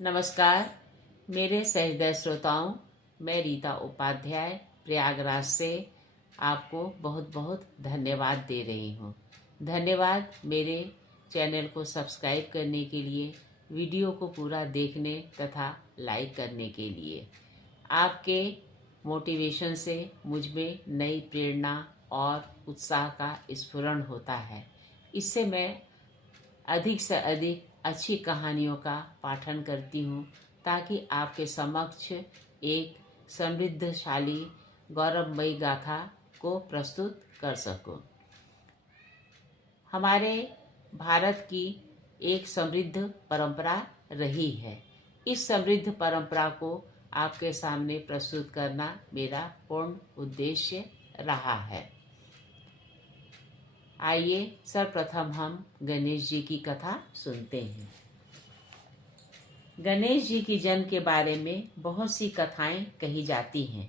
नमस्कार मेरे सहृदय श्रोताओं, मैं रीता उपाध्याय प्रयागराज से आपको बहुत बहुत धन्यवाद दे रही हूँ। धन्यवाद मेरे चैनल को सब्सक्राइब करने के लिए, वीडियो को पूरा देखने तथा लाइक करने के लिए। आपके मोटिवेशन से मुझ में नई प्रेरणा और उत्साह का स्फुरण होता है। इससे मैं अधिक से अधिक अच्छी कहानियों का पाठन करती हूँ ताकि आपके समक्ष एक समृद्धशाली गौरवमयी गाथा को प्रस्तुत कर सकूँ। हमारे भारत की एक समृद्ध परंपरा रही है। इस समृद्ध परंपरा को आपके सामने प्रस्तुत करना मेरा पूर्ण उद्देश्य रहा है। आइए सर्वप्रथम हम गणेश जी की कथा सुनते हैं। गणेश जी की जन्म के बारे में बहुत सी कथाएं कही जाती हैं।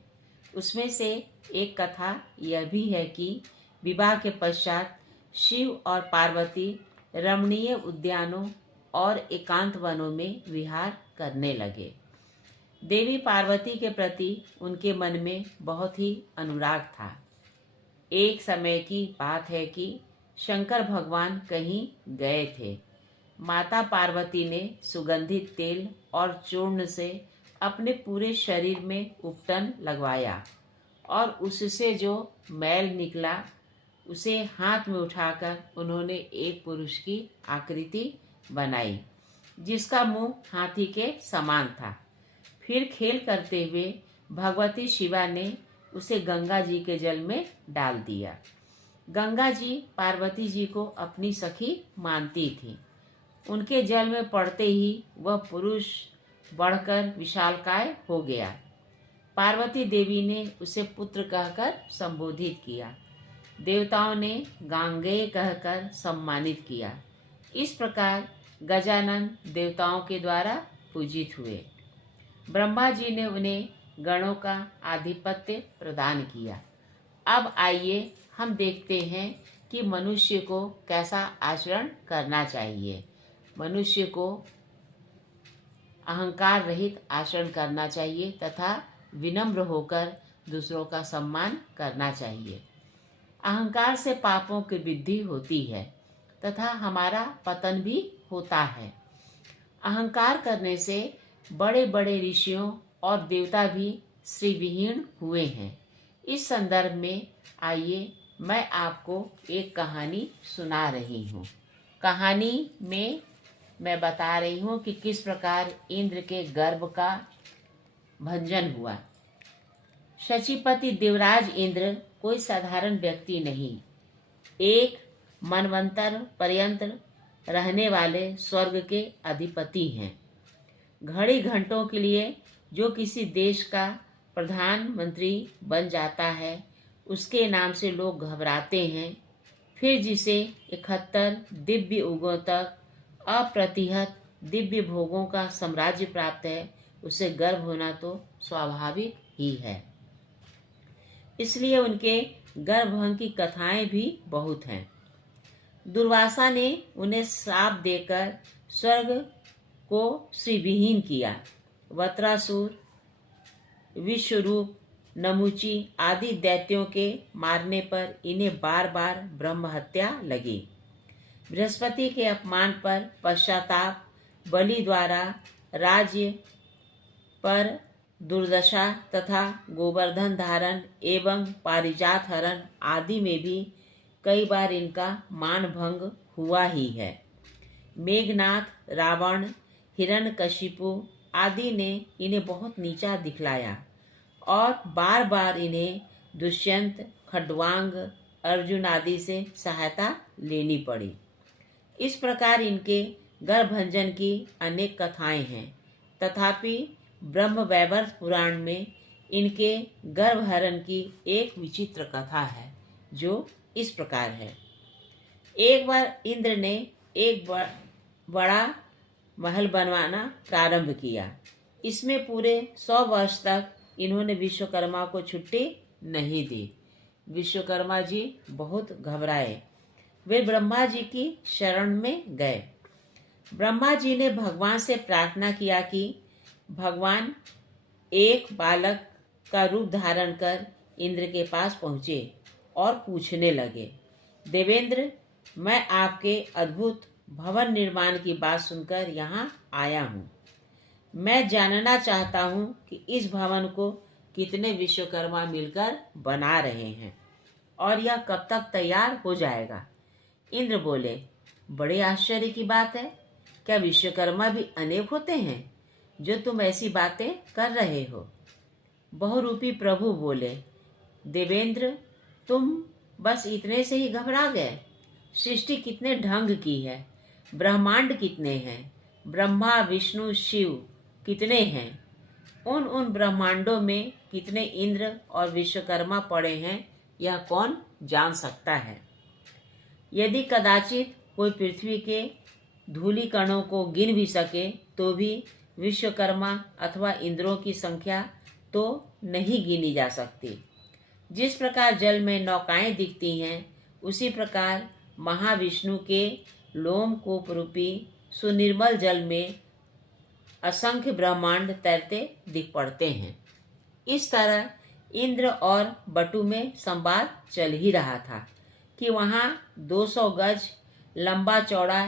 उसमें से एक कथा यह भी है कि विवाह के पश्चात शिव और पार्वती रमणीय उद्यानों और एकांत वनों में विहार करने लगे। देवी पार्वती के प्रति उनके मन में बहुत ही अनुराग था। एक समय की बात है कि शंकर भगवान कहीं गए थे। माता पार्वती ने सुगंधित तेल और चूर्ण से अपने पूरे शरीर में उपटन लगवाया और उससे जो मैल निकला उसे हाथ में उठाकर उन्होंने एक पुरुष की आकृति बनाई जिसका मुंह हाथी के समान था। फिर खेल करते हुए भगवती शिवा ने उसे गंगा जी के जल में डाल दिया। गंगा जी पार्वती जी को अपनी सखी मानती थी। उनके जल में पड़ते ही वह पुरुष बढ़कर विशालकाय हो गया। पार्वती देवी ने उसे पुत्र कहकर संबोधित किया। देवताओं ने गांगेय कहकर सम्मानित किया। इस प्रकार गजानन देवताओं के द्वारा पूजित हुए। ब्रह्मा जी ने उन्हें गणों का आधिपत्य प्रदान किया। अब आइए हम देखते हैं कि मनुष्य को कैसा आचरण करना चाहिए। मनुष्य को अहंकार रहित आचरण करना चाहिए तथा विनम्र होकर दूसरों का सम्मान करना चाहिए। अहंकार से पापों की वृद्धि होती है तथा हमारा पतन भी होता है। अहंकार करने से बड़े बड़े ऋषियों और देवता भी श्रीविहीन हुए हैं। इस संदर्भ में आइए मैं आपको एक कहानी सुना रही हूँ। कहानी में मैं बता रही हूँ कि किस प्रकार इंद्र के गर्भ का भंजन हुआ। शचीपति देवराज इंद्र कोई साधारण व्यक्ति नहीं, एक मनवंतर पर्यंत रहने वाले स्वर्ग के अधिपति हैं। घड़ी घंटों के लिए जो किसी देश का प्रधानमंत्री बन जाता है उसके नाम से लोग घबराते हैं। फिर जिसे 71 दिव्य युगों तक अप्रतिहत दिव्य भोगों का साम्राज्य प्राप्त है उसे गर्व होना तो स्वाभाविक ही है। इसलिए उनके गर्भभंग की कथाएं भी बहुत हैं। दुर्वासा ने उन्हें श्राप देकर स्वर्ग को श्रीविहीन किया। वत्रासुर, विश्वरूप, नमुची आदि दैत्यों के मारने पर इन्हें बार बार ब्रह्म हत्या लगी। बृहस्पति के अपमान पर पश्चाताप, बलि द्वारा राज्य पर दुर्दशा तथा गोवर्धन धारण एवं पारिजात हरण आदि में भी कई बार इनका मान भंग हुआ ही है। मेघनाथ, रावण, हिरण्यकशिपु आदि ने इन्हें बहुत नीचा दिखलाया और बार बार इन्हें दुष्यंत, खड्वांग, अर्जुन आदि से सहायता लेनी पड़ी। इस प्रकार इनके गर्भभंजन की अनेक कथाएं हैं। तथापि ब्रह्म वैवर्त पुराण में इनके गर्भहरण की एक विचित्र कथा है जो इस प्रकार है। एक बार इंद्र ने एक बड़ा महल बनवाना प्रारंभ किया। इसमें पूरे 100 वर्ष तक इन्होंने विश्वकर्मा को छुट्टी नहीं दी। विश्वकर्मा जी बहुत घबराए। वे ब्रह्मा जी की शरण में गए। ब्रह्मा जी ने भगवान से प्रार्थना किया कि भगवान एक बालक का रूप धारण कर इंद्र के पास पहुँचे और पूछने लगे, देवेंद्र, मैं आपके अद्भुत भवन निर्माण की बात सुनकर यहाँ आया हूँ। मैं जानना चाहता हूँ कि इस भवन को कितने विश्वकर्मा मिलकर बना रहे हैं और यह कब तक तैयार हो जाएगा। इंद्र बोले, बड़े आश्चर्य की बात है। क्या विश्वकर्मा भी अनेक होते हैं जो तुम ऐसी बातें कर रहे हो? बहुरूपी प्रभु बोले, देवेंद्र, तुम बस इतने से ही घबरा गए? सृष्टि कितने ढंग की है, ब्रह्मांड कितने हैं, ब्रह्मा विष्णु शिव कितने हैं, उन ब्रह्मांडों में कितने इंद्र और विश्वकर्मा पड़े हैं, यह कौन जान सकता है। यदि कदाचित कोई पृथ्वी के धूलि कणों को गिन भी सके तो भी विश्वकर्मा अथवा इंद्रों की संख्या तो नहीं गिनी जा सकती। जिस प्रकार जल में नौकाएं दिखती हैं, उसी प्रकार महाविष्णु के लोमकूप रूपी सुनिर्मल जल में असंख्य ब्रह्मांड तैरते दिख पड़ते हैं। इस तरह इंद्र और बटु में संवाद चल ही रहा था कि वहाँ 200 गज लंबा चौड़ा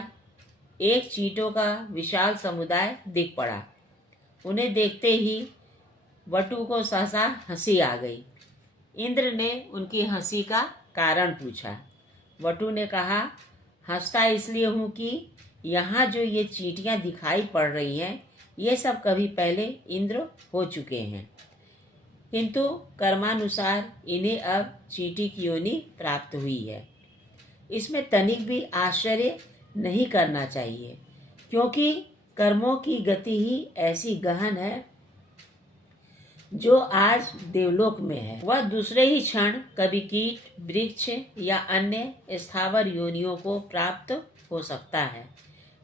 एक चींटों का विशाल समुदाय दिख पड़ा। उन्हें देखते ही बटु को सहसा हंसी आ गई। इंद्र ने उनकी हंसी का कारण पूछा। बटु ने कहा, हंसता इसलिए हूँ कि यहाँ जो ये चींटियाँ दिखाई पड़ रही हैं, ये सब कभी पहले इंद्र हो चुके हैं, किंतु कर्मानुसार इन्हें अब चींटी की योनि प्राप्त हुई है। इसमें तनिक भी आश्चर्य नहीं करना चाहिए, क्योंकि कर्मों की गति ही ऐसी गहन है जो आज देवलोक में है, वह दूसरे ही क्षण कभी कीट, वृक्ष या अन्य स्थावर योनियों को प्राप्त हो सकता है।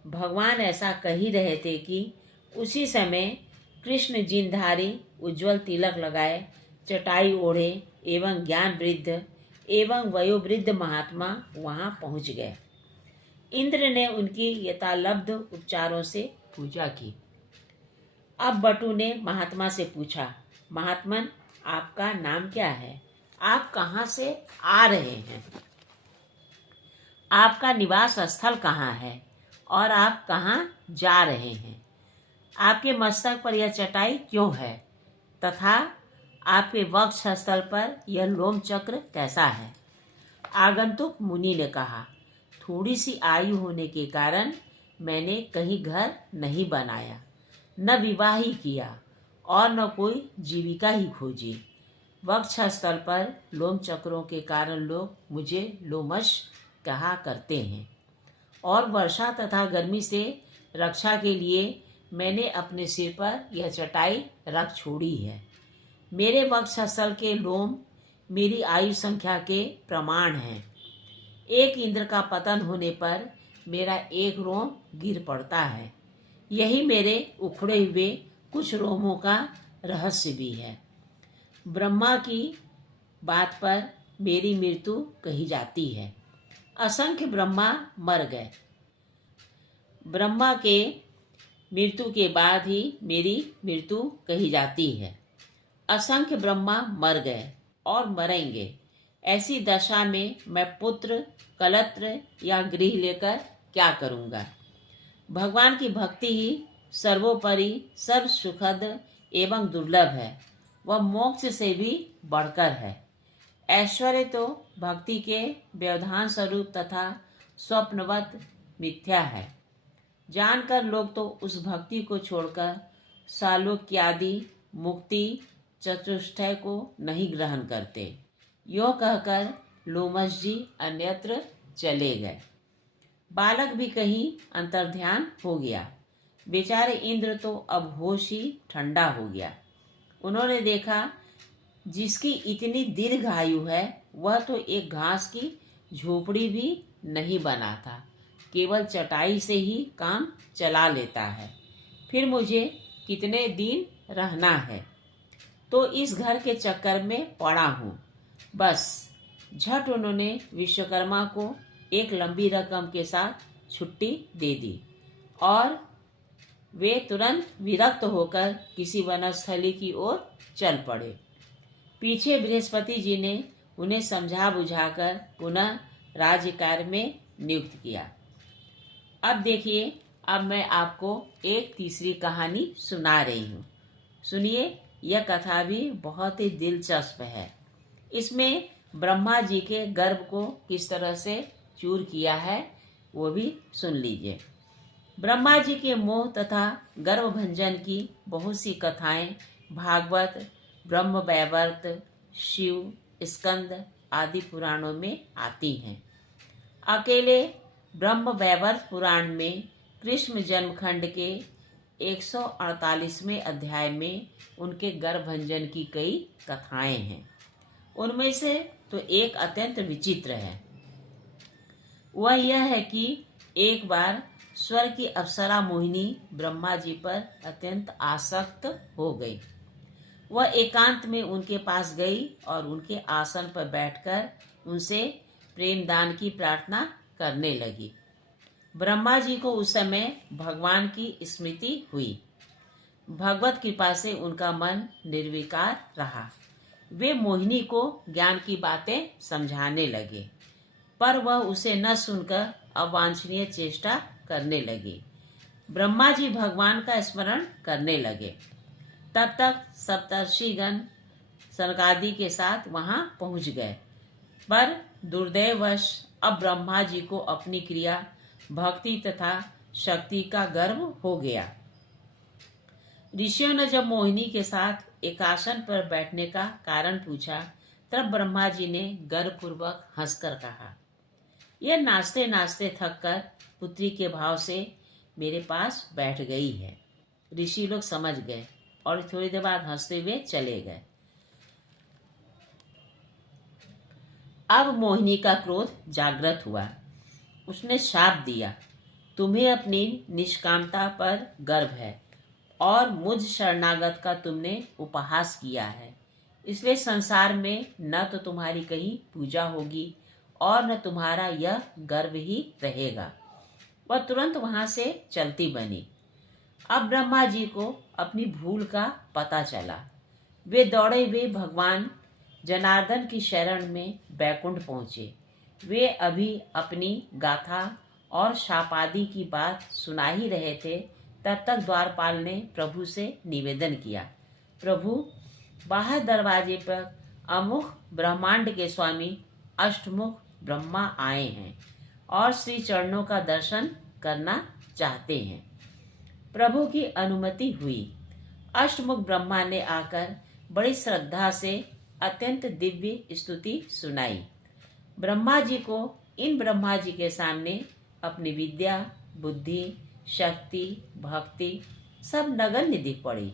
भगवान ऐसा कह ही रहे थे कि उसी समय कृष्ण जिनधारी, उज्ज्वल तिलक लगाए, चटाई ओढ़े एवं ज्ञान वृद्ध एवं वयोवृद्ध महात्मा वहां पहुंच गए। इंद्र ने उनकी यथालब्ध उपचारों से पूजा की। अब बटु ने महात्मा से पूछा, महात्मन, आपका नाम क्या है? आप कहाँ से आ रहे हैं? आपका निवास स्थल कहाँ है और आप कहाँ जा रहे हैं? आपके मस्तक पर यह चटाई क्यों है तथा आपके वक्ष स्थल पर यह लोम चक्र कैसा है? आगंतुक मुनि ने कहा, थोड़ी सी आयु होने के कारण मैंने कहीं घर नहीं बनाया, न विवाह ही किया और न कोई जीविका ही खोजी। वक्ष स्थल पर लोम चक्रों के कारण लोग मुझे लोमश कहा करते हैं और वर्षा तथा गर्मी से रक्षा के लिए मैंने अपने सिर पर यह चटाई रख छोड़ी है। मेरे वक्ष स्थल के लोम मेरी आयु संख्या के प्रमाण हैं। एक इंद्र का पतन होने पर मेरा एक रोम गिर पड़ता है। यही मेरे उखड़े हुए कुछ रोमों का रहस्य भी है। ब्रह्मा की बात पर मेरी मृत्यु कही जाती है। असंख्य ब्रह्मा मर गए। ब्रह्मा के मृत्यु के बाद ही मेरी मृत्यु कही जाती है। असंख्य ब्रह्मा मर गए और मरेंगे। ऐसी दशा में मैं पुत्र, कलत्र या गृह लेकर क्या करूँगा? भगवान की भक्ति ही सर्वोपरि सर्व सुखद एवं दुर्लभ है। वह मोक्ष से भी बढ़कर है। ऐश्वर्य तो भक्ति के व्यवधान स्वरूप तथा स्वप्नवत मिथ्या है। जानकर लोग तो उस भक्ति को छोड़कर सालोक्यादि मुक्ति चतुष्टय को नहीं ग्रहण करते। यो कहकर लोमश जी अन्यत्र चले गए। बालक भी कहीं अंतर्ध्यान हो गया। बेचारे इंद्र तो अब होश ही ठंडा हो गया। उन्होंने देखा जिसकी इतनी दीर्घ आयु है वह तो एक घास की झोपड़ी भी नहीं बना था, केवल चटाई से ही काम चला लेता है। फिर मुझे कितने दिन रहना है, तो इस घर के चक्कर में पड़ा हूँ। बस झट उन्होंने विश्वकर्मा को एक लंबी रकम के साथ छुट्टी दे दी। और वे तुरंत विरक्त होकर किसी वनस्थली की ओर चल पड़े। पीछे बृहस्पति जी ने उन्हें समझा बुझाकर पुनः राज्य कार्य में नियुक्त किया। अब देखिए, अब मैं आपको एक तीसरी कहानी सुना रही हूँ। सुनिए, यह कथा भी बहुत ही दिलचस्प है। इसमें ब्रह्मा जी के गर्भ को किस तरह से चूर किया है वो भी सुन लीजिए। ब्रह्मा जी के मोह तथा गर्भभंजन की बहुत सी कथाएं भागवत, ब्रह्म वैवर्त, शिव, स्कंद आदि पुराणों में आती हैं। अकेले ब्रह्म वैवर्त पुराण में कृष्ण जन्मखंड के 148वें अध्याय में उनके गर्भभंजन की कई कथाएं हैं। उनमें से तो एक अत्यंत विचित्र है। वह यह है कि एक बार स्वर्ग की अप्सरा मोहिनी ब्रह्मा जी पर अत्यंत आसक्त हो गई। वह एकांत में उनके पास गई और उनके आसन पर बैठकर उनसे प्रेम दान की प्रार्थना करने लगी। ब्रह्मा जी को उस समय भगवान की स्मृति हुई। भगवत कृपा से उनका मन निर्विकार रहा। वे मोहिनी को ज्ञान की बातें समझाने लगे, पर वह उसे न सुनकर अवांछनीय चेष्टा करने लगे। ब्रह्मा जी भगवान का स्मरण करने लगे। तब तक सप्तर्षिगण सनकादि के साथ वहां पहुंच गए, पर दुर्दैववश अब ब्रह्मा जी को अपनी क्रिया, भक्ति तथा शक्ति का गर्व हो गया। ऋषियों ने जब मोहिनी के साथ एक आसन पर बैठने का कारण पूछा, तब ब्रह्मा जी ने गर्वपूर्वक हंसकर कहा, यह नाचते नाचते थककर पुत्री के भाव से मेरे पास बैठ गई है। ऋषि लोग समझ गए और थोड़ी देर बाद हंसते हुए चले गए। अब मोहिनी का क्रोध जागृत हुआ। उसने शाप दिया, तुम्हें अपनी निष्कामता पर गर्व है और मुझ शरणागत का तुमने उपहास किया है, इसलिए संसार में न तो तुम्हारी कहीं पूजा होगी और न तुम्हारा यह गर्व ही रहेगा। वह तुरंत वहां से चलती बनी। अब ब्रह्मा जी को अपनी भूल का पता चला। वे दौड़े हुए भगवान जनार्दन की शरण में बैकुंठ पहुँचे। वे अभी अपनी गाथा और शापादि की बात सुना ही रहे थे, तब तक द्वारपाल ने प्रभु से निवेदन किया, प्रभु, बाहर दरवाजे पर अमुख ब्रह्मांड के स्वामी अष्टमुख ब्रह्मा आए हैं और श्री चरणों का दर्शन करना चाहते हैं। प्रभु की अनुमति हुई। अष्टमुख ब्रह्मा ने आकर बड़ी श्रद्धा से अत्यंत दिव्य स्तुति सुनाई। ब्रह्मा जी को इन ब्रह्मा जी के सामने अपनी विद्या, बुद्धि, शक्ति, भक्ति सब नगण्य दिख पड़ी।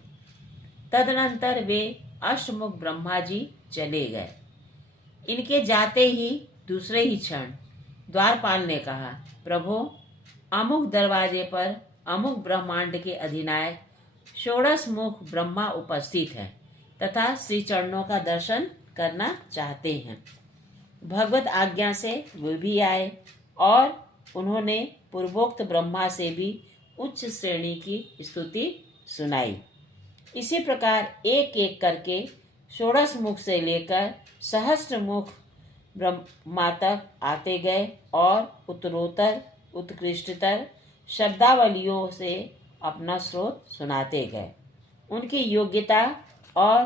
तदनंतर वे अष्टमुख ब्रह्मा जी चले गए। इनके जाते ही दूसरे ही क्षण द्वारपाल ने कहा, प्रभु, अमुक दरवाजे पर अमुक ब्रह्मांड के अधिनायक षोडश मुख ब्रह्मा उपस्थित है तथा श्री चरणों का दर्शन करना चाहते हैं। भगवत आज्ञा से वे भी आए और उन्होंने पूर्वोक्त ब्रह्मा से भी उच्च श्रेणी की स्तुति सुनाई। इसी प्रकार एक एक करके षोडश मुख से लेकर सहस्त्र मुख ब्रह्मा तक आते गए और उत्तरोत्तर उत्कृष्टतर शब्दावलियों से अपना स्रोत सुनाते गए। उनकी योग्यता और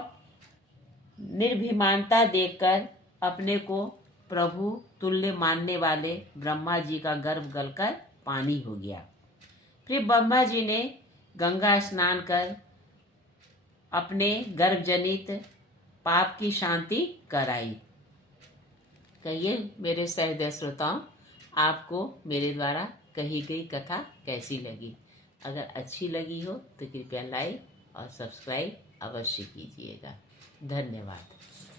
निर्भिमानता देखकर अपने को प्रभु तुल्य मानने वाले ब्रह्मा जी का गर्भ गलकर पानी हो गया। फिर ब्रह्मा जी ने गंगा स्नान कर अपने गर्भजनित पाप की शांति कराई। कहिए मेरे सहृदय श्रोताओं, आपको मेरे द्वारा कही गई कथा कैसी लगी? अगर अच्छी लगी हो तो कृपया लाइक और सब्सक्राइब अवश्य कीजिएगा। धन्यवाद।